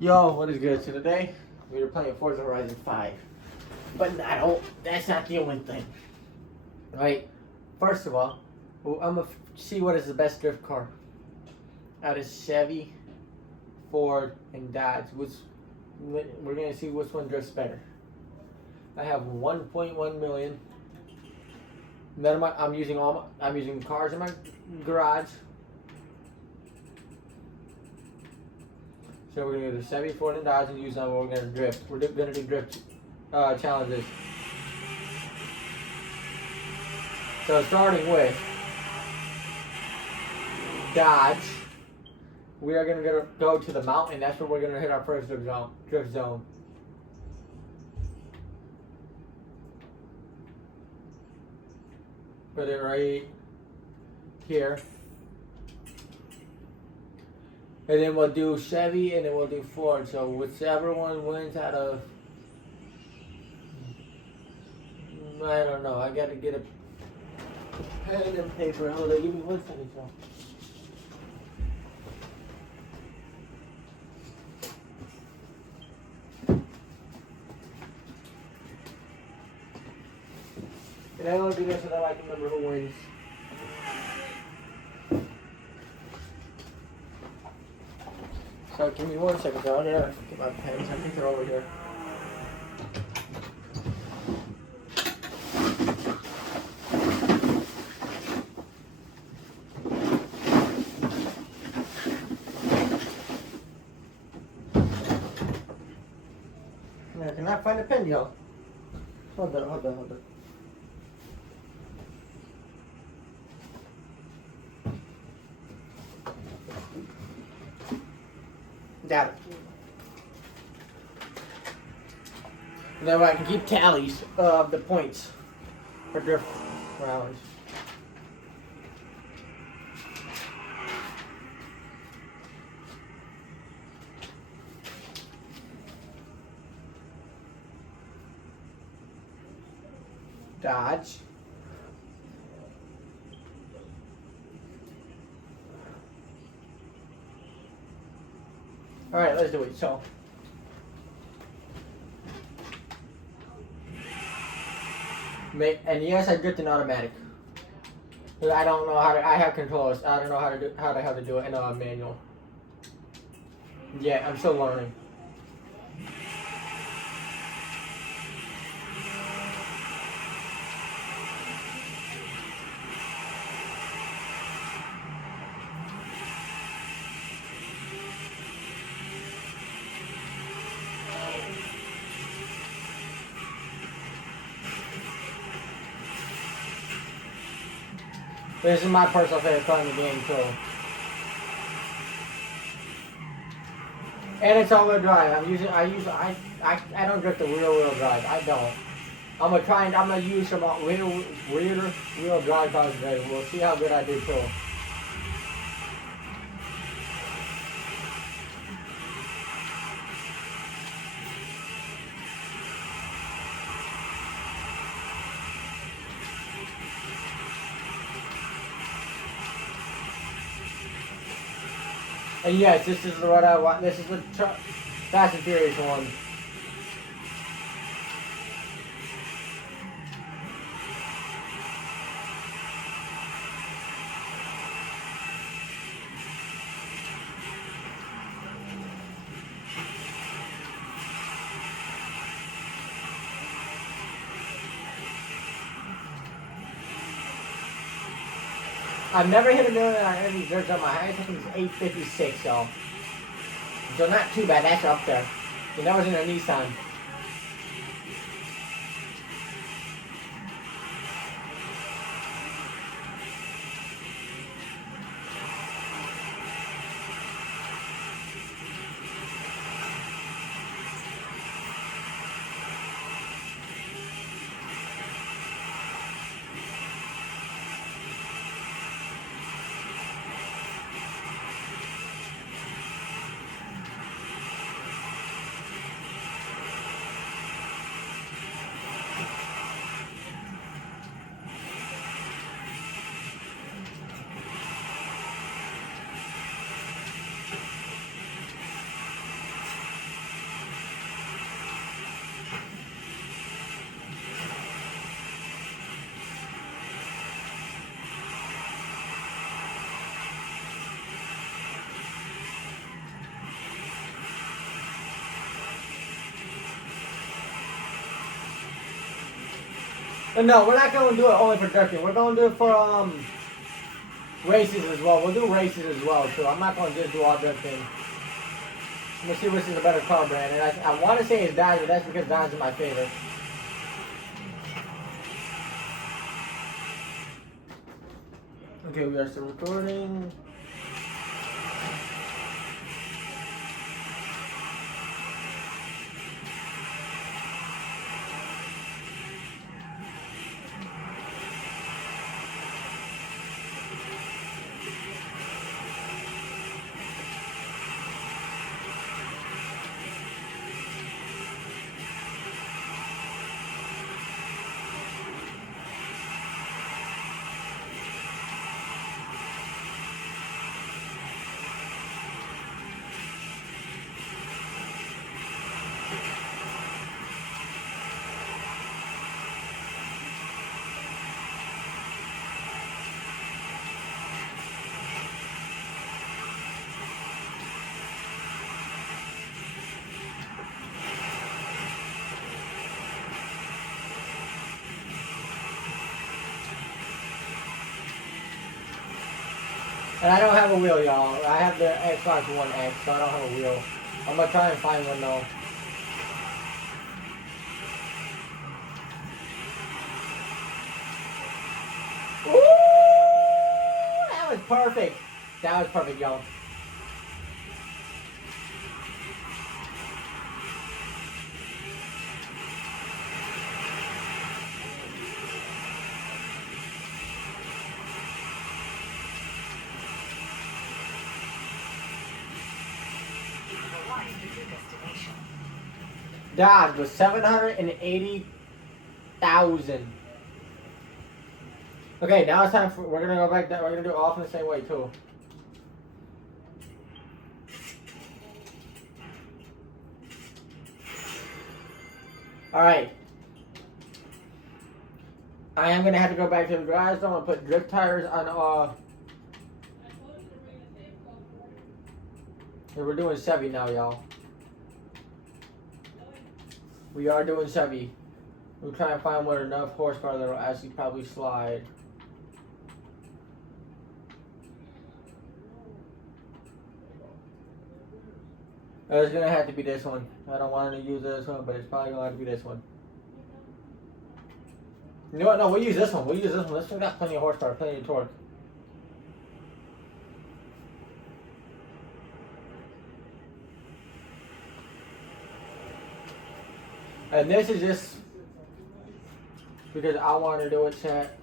Yo, what is good? So today we were playing Forza Horizon 5. But that's not the only thing. Right? First of all, I'm gonna see what is the best drift car. Out of Chevy, Ford, and Dodge. We're gonna see which one drifts better. I have 1.1 million. Then I'm using cars in my garage. So we're gonna go to Chevy, Ford, and Dodge and use them. We're gonna drift. We're gonna do drift challenges. So starting with Dodge, we are gonna go to the mountain. That's where we're gonna hit our first drift zone. Put it right here. And then we'll do Chevy and then we'll do Ford. So whichever one wins out of, I don't know. I gotta get a pen and paper. Hold on, give me 1 second, y'all. And I only do this so that I can remember who wins. So give me 1 second, y'all. I gotta get my pens. I think they're over here. I cannot find a pen, y'all. Hold on. Got it. And then I can keep tallies of the points for drift rounds. Dodge. All right, let's do it. So, and yes, I drift in automatic. Cause I don't know how to. I have controls. I don't know how to do it in a manual. Yeah, I'm still learning. This is my personal favorite car in the game too. And it's all-wheel drive. I don't drift the rear-wheel drive. I don't. I'm gonna use some rear-wheel drive cars today. We'll see how good I do too. And yes, this is what I want. This is the Fast and Furious one. I've never hit a million on any dirt on my highest. I think it's 856, y'all. So not too bad. That's up there. And that was in a Nissan. But no, we're not going to do it only for drifting. We're going to do it for races as well. We'll do races as well too. I'm not going to just do all drifting. Let me see which is a better car brand. And I want to say it's Dodge, but that's because Dodge is my favorite. Okay, we are still recording. And I don't have a wheel, y'all. I have the Xbox One X, so I don't have a wheel. I'm gonna try and find one though. Ooh, that was perfect. That was perfect, y'all. Dodge was 780,000. Okay, now it's time for, we're gonna go back down, we're gonna do it off in the same way too. Alright. I am gonna have to go back to the garage. I'm gonna put drift tires on we're doing Chevy now, y'all. We are doing Chevy. We're trying to find one enough horsepower that will actually probably slide. It's gonna have to be this one. I don't want to use this one, but it's probably gonna have to be this one. You know what? No, we'll use this one. We'll use this one. This one got plenty of horsepower, plenty of torque. And this is just because I want to do it, chat.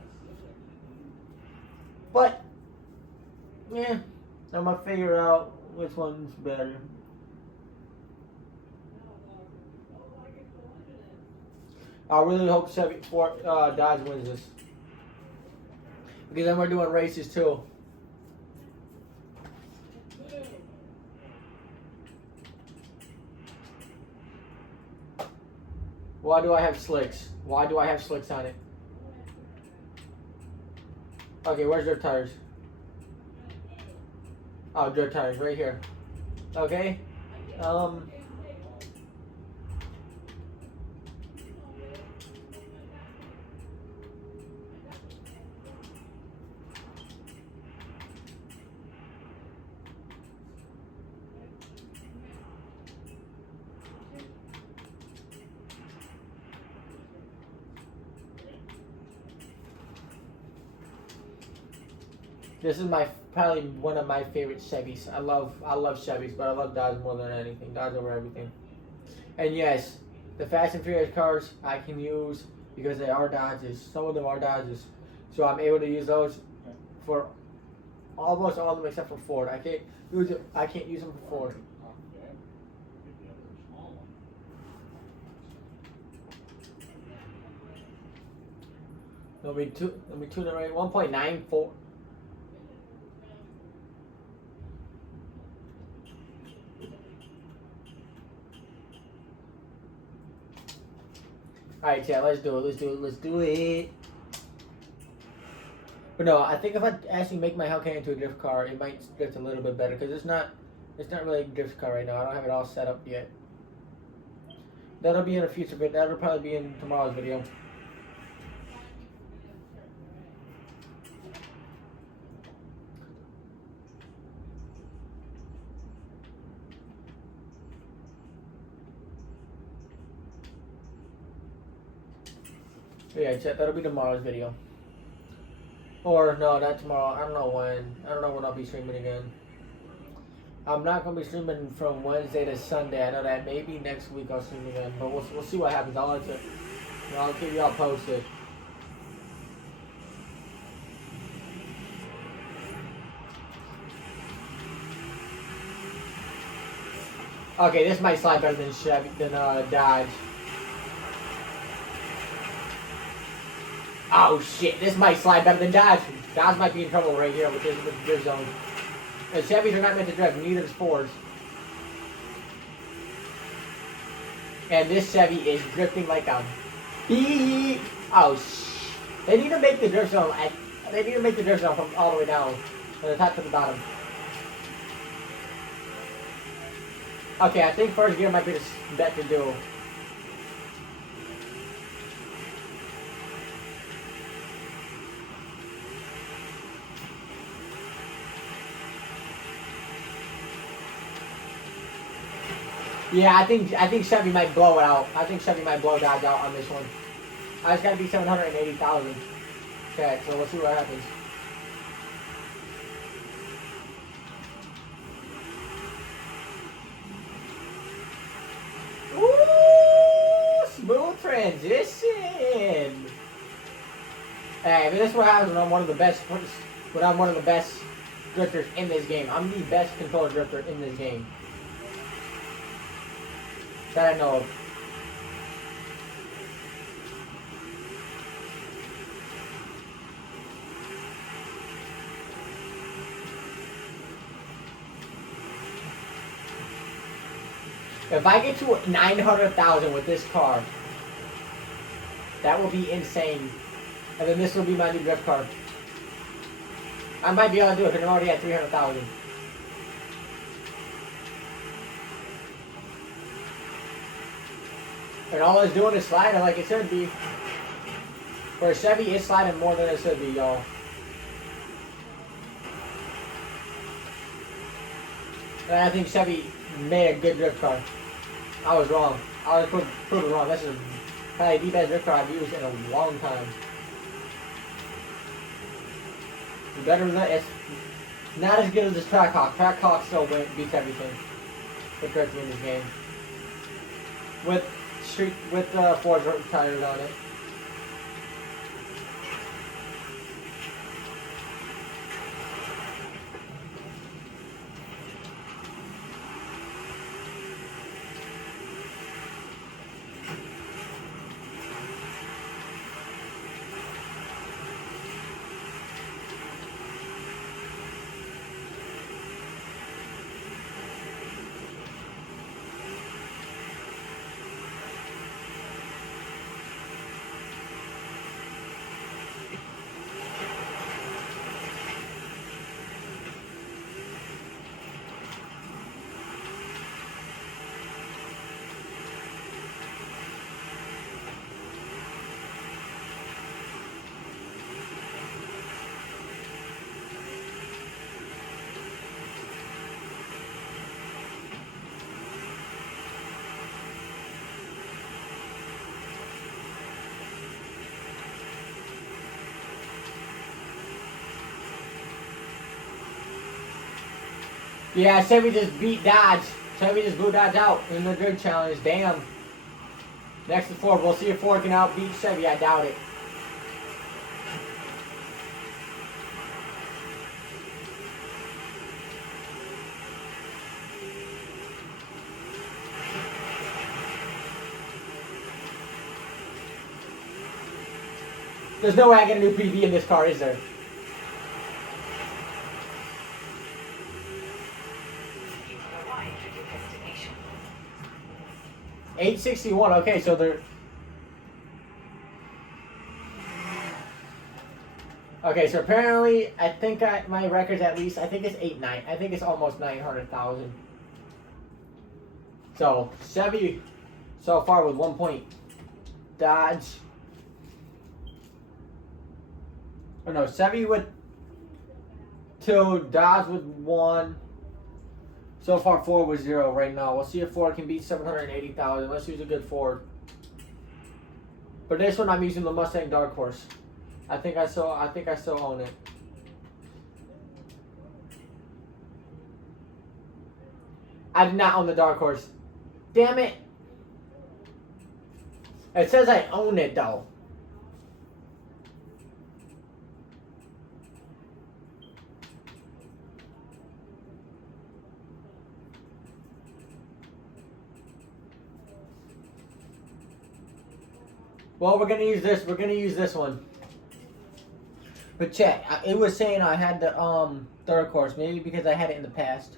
But, yeah, I'm going to figure out which one's better. I really hope Dodge wins this. Because then we're doing races too. Why do I have slicks? Why do I have slicks on it? Okay, where's their tires? Oh, dirt tires, right here. Okay. This is probably one of my favorite Chevys. I love Chevys, but I love Dodge more than anything. Dodge over everything. And yes, the Fast and Furious cars I can use because they are Dodges. Some of them are Dodges, so I'm able to use those for almost all of them except for Ford. I can't use them for Ford. Let me tune it right. 1.94. Alright, chat, let's do it. But no, I think if I actually make my Hellcat into a drift car, it might drift a little bit better, because it's not really a drift car right now. I don't have it all set up yet. That'll be in a future video. That'll probably be in tomorrow's video. Yeah, chat, that'll be tomorrow's video. Or, no, not tomorrow. I don't know when. I don't know when I'll be streaming again. I'm not going to be streaming from Wednesday to Sunday. I know that maybe next week I'll stream again. But we'll see what happens. I'll keep y'all posted. Okay, this might slide better than Chevy, than Dodge. Oh shit, this might slide better than Dodge. Dodge might be in trouble right here with this zone. And Chevys are not meant to drift, neither is Fords. And this Chevy is drifting like a beep. Oh shit. They need to make the drift zone. They need to make the drift zone from all the way down, from the top to the bottom. Okay, I think first gear might be the bet to do. Yeah, I think Chevy might blow it out. I think Chevy might blow Dodge out on this one. I just gotta be 780,000. Okay, so we'll see what happens. Ooh, smooth transition. Hey, but this is what happens when I'm one of the best. When I'm one of the best drifters in this game. I'm the best controller drifter in this game that I know of. If I get to 900,000 with this car, that will be insane. And then this will be my new drift car. I might be able to do it because I'm already at 300,000. And all it's doing is sliding like it should be. Where Chevy is sliding more than it should be, y'all. And I think Chevy made a good drift car. I was wrong. I was proven wrong. This is probably the best drift car I've used in a long time. Better than that. It's not as good as this Trackhawk. Trackhawk still beats everything with drifting in this game. With Ford tires on it. Yeah, Chevy just beat Dodge. Chevy just blew Dodge out in the grid challenge. Damn. Next to Ford. We'll see if Ford can outbeat Chevy. I doubt it. There's no way I get a new PV in this car, is there? $861. Okay, so they're. Okay, so apparently, I think my record's at least. I think it's 8.9. I think it's almost 900,000. So Chevy, so far with 1 point. Dodge. Oh no, Chevy with 2, Dodge with 1. So far, Ford with 0 right now. We'll see if Ford can beat 780,000. Let's use a good Ford. But this one I'm using the Mustang Dark Horse. I think I still own it. I did not own the Dark Horse. Damn it. It says I own it though. Well, we're gonna use this. We're gonna use this one. But chat, it was saying I had the Dark Horse. Maybe because I had it in the past.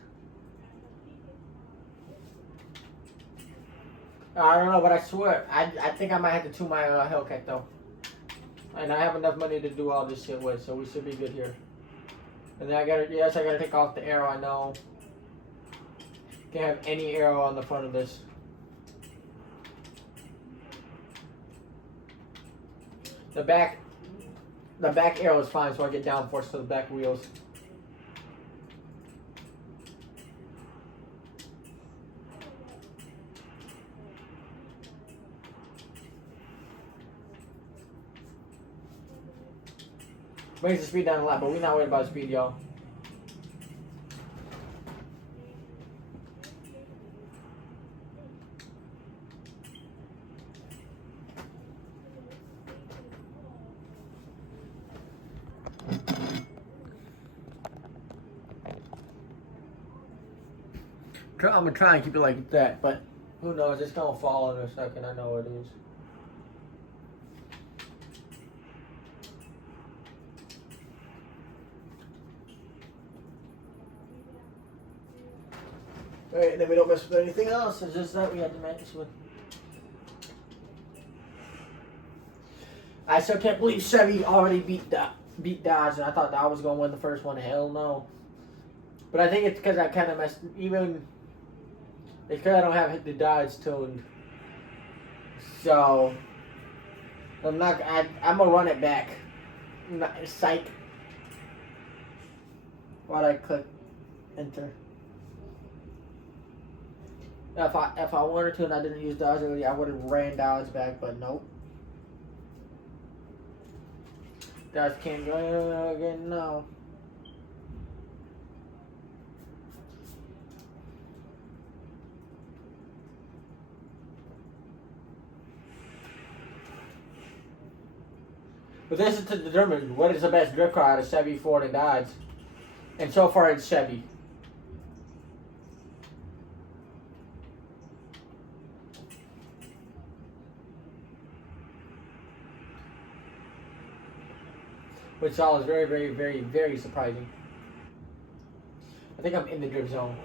I don't know, but I swear, I think I might have to tune my Hellcat though. And I have enough money to do all this shit with, so we should be good here. And then I gotta take off the arrow, I know. Can't have any arrow on the front of this. The back arrow is fine, so I get downforce to the back wheels. Brings the speed down a lot, but we're not worried about speed, y'all. I'm gonna try and keep it like that, but who knows? It's gonna fall in a second. I know it is. Alright, then we don't mess with anything else. It's just that we had to match with. I still can't believe Chevy already beat Dodge, and I thought Dodge was gonna win the first one. Hell no. But I think it's because I kind of messed. It's because I don't have the Dodge tuned. So I'm gonna run it back. Psych. While I click enter. If I wanted to and I didn't use Dodge earlier, I would have ran Dodge back, but nope. Dodge can't go again now. But this is to determine what is the best drift car out of Chevy, Ford, and Dodge. And so far it's Chevy. Which all is very, very, very, very surprising. I think I'm in the drift zone.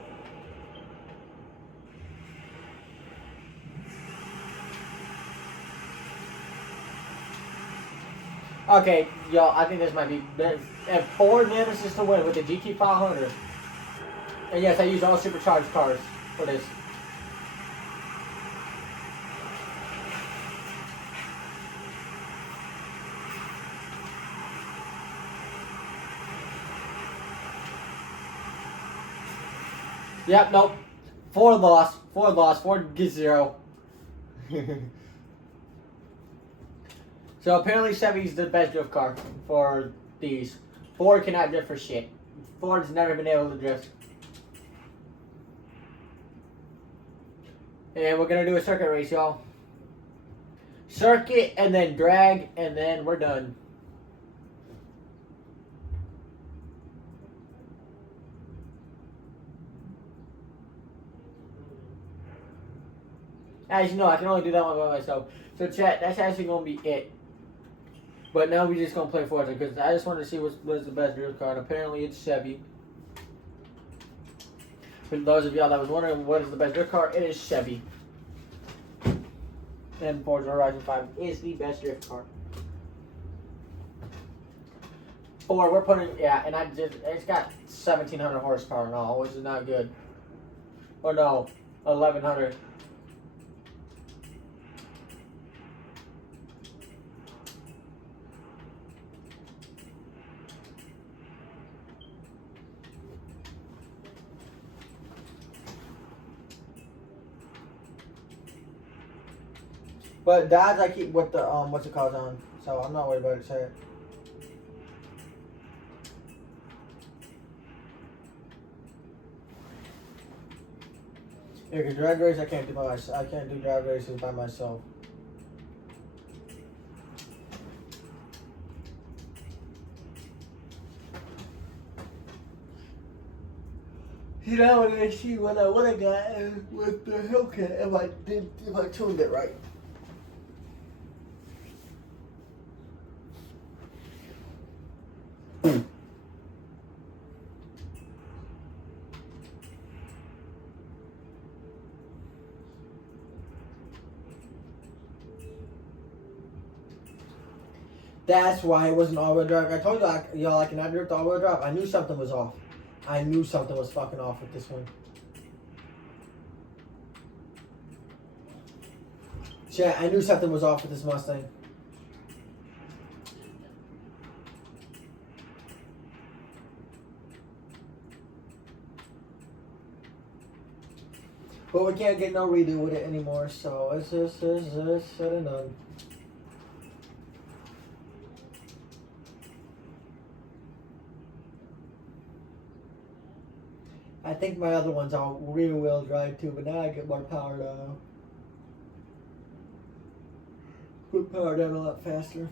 Okay, y'all, I think this might be better. If Ford manages to win with the GT500, and yes, I use all supercharged cars for this. Yep, nope. Ford lost. Ford gets 0. So apparently Chevy's the best drift car for these. Ford cannot drift for shit. Ford's never been able to drift. And we're gonna do a circuit race, y'all. Circuit and then drag and then we're done. As you know, I can only do that one by myself. So chat, that's actually gonna be it. But now we're just gonna play Forza because I just wanted to see what's the best drift car. And apparently it's Chevy. For those of y'all that was wondering what is the best drift car, it is Chevy. And Forza Horizon 5 is the best drift car. Or we're putting, yeah, and it's got 1,700 horsepower and all, which is not good. Or no, 1,100. But Dodge, I keep with the what's it called on, so I'm not worried about it. Shit. Yeah, cause drag race I can't do by myself. I can't do drag races by myself. You know what I see what I would have got with the Hellcat if I tuned it right. That's why it wasn't all-wheel drive. I told you, y'all, I cannot drift all-wheel drive. I knew something was off. I knew something was fucking off with this one. Chat, I knew something was off with this Mustang. But we can't get no redo with it anymore, so it's just said and done. I think my other one's all rear wheel drive too, but now I get more power now. Put power down a lot faster.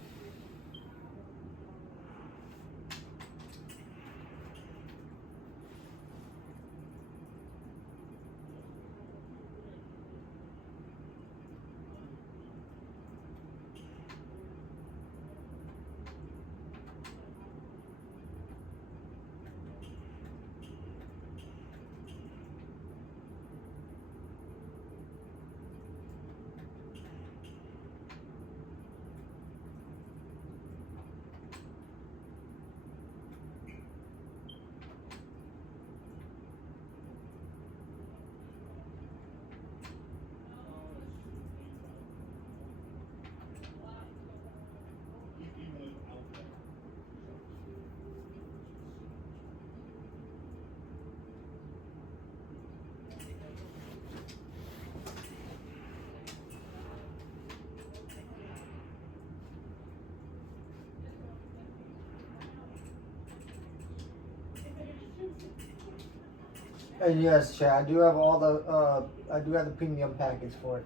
And yes, Chad, I do have all the I do have the premium package for it,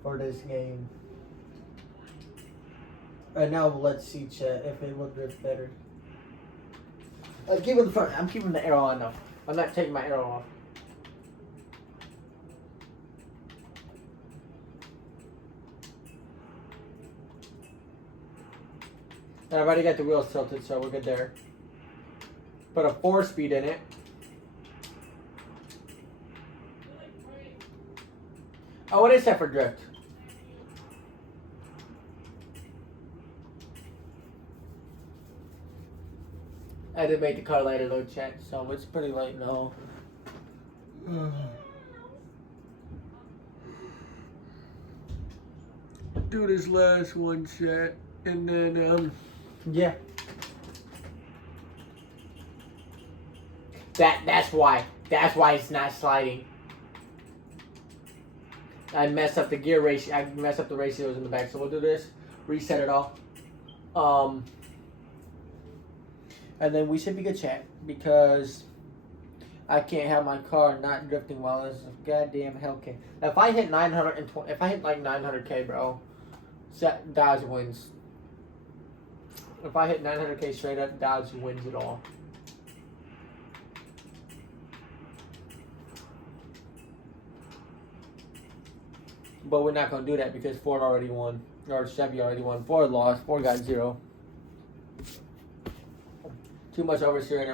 for this game. And now let's see, Chad, if it will drift better. Keep it in the front. I'm keeping the arrow on though. I'm not taking my arrow off. And I've already got the wheels tilted, so we're good there. Put a 4-speed in it. Oh, what is that for drift? I did make the car lighter though, chat, so it's pretty light now. Do this last one, chat, and then yeah. That's why it's not sliding. I messed up the gear ratio. I messed up the ratios in the back. So we'll do this. Reset it all. And then we should be good, chat, because I can't have my car not drifting while it's a goddamn Hellcat. Now, if I hit 920, if I hit like 900K, bro, Dodge wins. If I hit 900K straight up, Dodge wins it all. But we're not going to do that because Ford already won. Or Chevy already won. Ford lost. Ford got 0. Too much oversteer and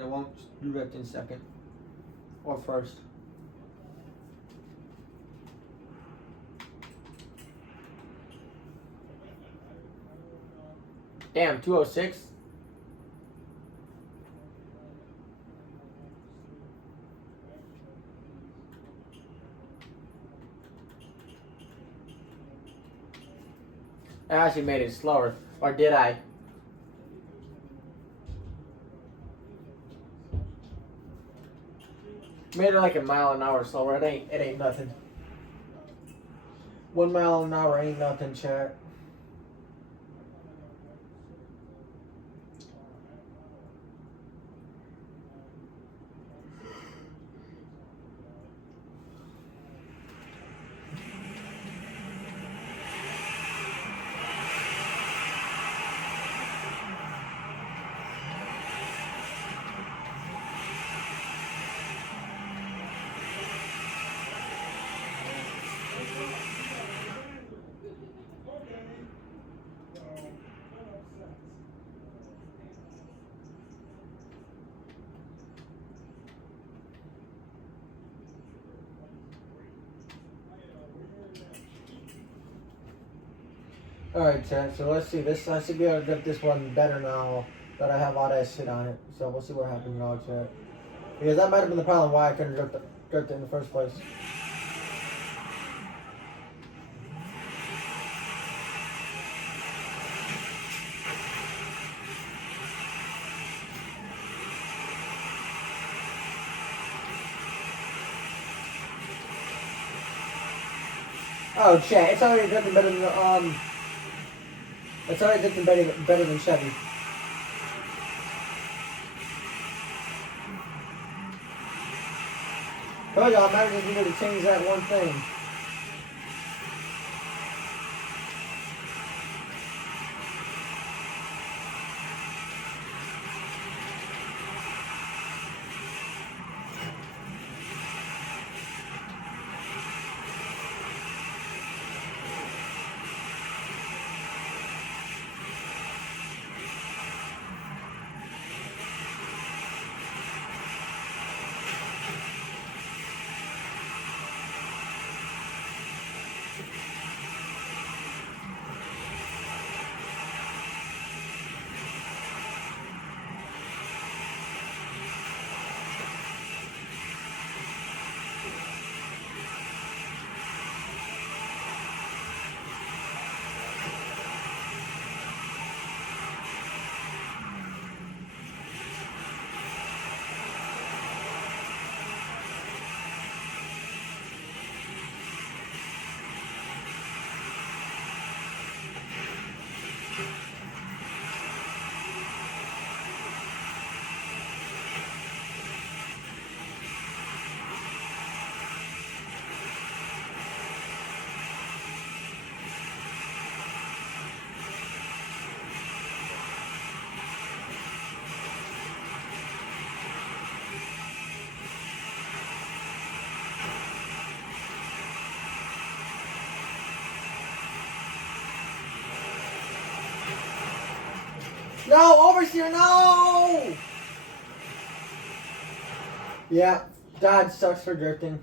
it won't drift in second. Or first. Damn, 206? I actually made it slower. Or did I? Made it like a mile an hour slower. It ain't nothing. 1 mile an hour ain't nothing, chat. Alright, chat, so let's see. This I should be able to grip this one better now that I have all that shit on it. So we'll see what happens now, chat. Because that might have been the problem why I couldn't grip it in the first place. Oh, chat, it's already gripping better than it's already gripping better than Chevy. Oh y'all, I just needed to change that one thing. No, oversteer, no! Yeah, Dodge sucks for drifting.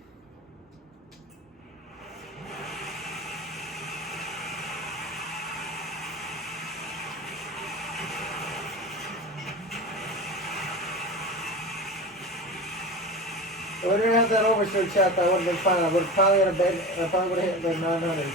If I didn't have that oversteer check, I would have been fine. I would have probably hit the 900.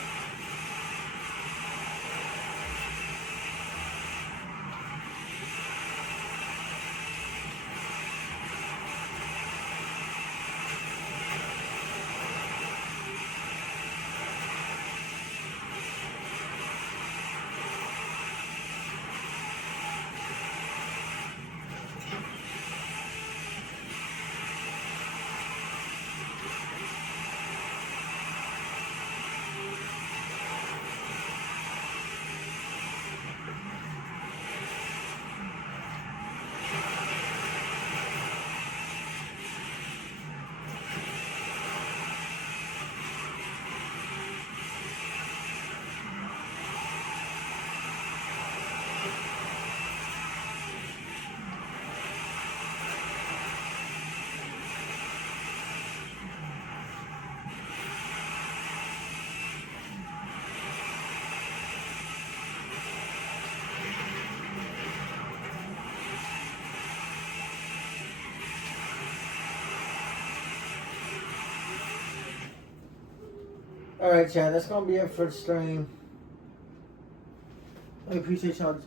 Alright, Chad, that's going to be it for the stream. I appreciate y'all